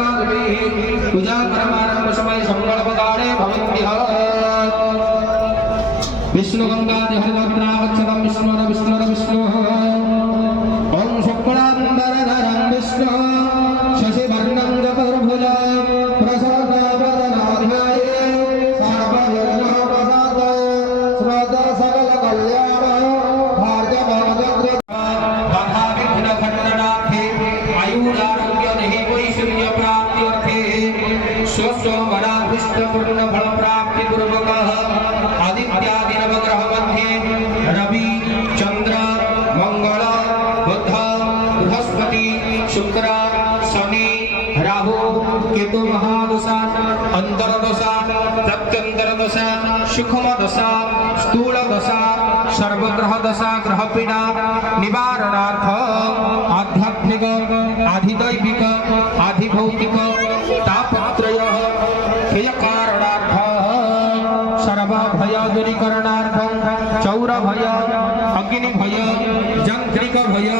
पूजा परमारंभ समय संकल्प गाणे भवन्त्यः विष्णु गंगा देहद्रावच्छदं विष्णुः ओम शुक्लांबरधरं विष्णु शशिवर्णं चतुर्भुजं प्रसन्नवदनाध्याये सर्वविघ्नोपशान्त स्मृत सकल कल्याण भार्गवोदग्र तथा विघ्नखण्डनाथे आयुरारोग्य देहैश्वर्य प्राप्त्यर्थे स्वस्ववराभिष्टपूर्ण फल प्राप्ति पूर्वकः आदित्यादि नवग्रह मध्ये रवि चंद्र मंगल बुध बृहस्पति शुक्र शनि राहु केतु महादशा अंतरदशा प्रत्यंतरदशा सूक्ष्म दशा स्थूल दशा सर्वग्रह दशा ग्रह पीड़ा निवारणार्थ आध्यात्मिक आधिदैविक आधिभौतिक तापत्रय क्षय कारणार्थ सर्व भय दूरीकरणार्थं चौर भय अग्नि भय जंत्रिक भय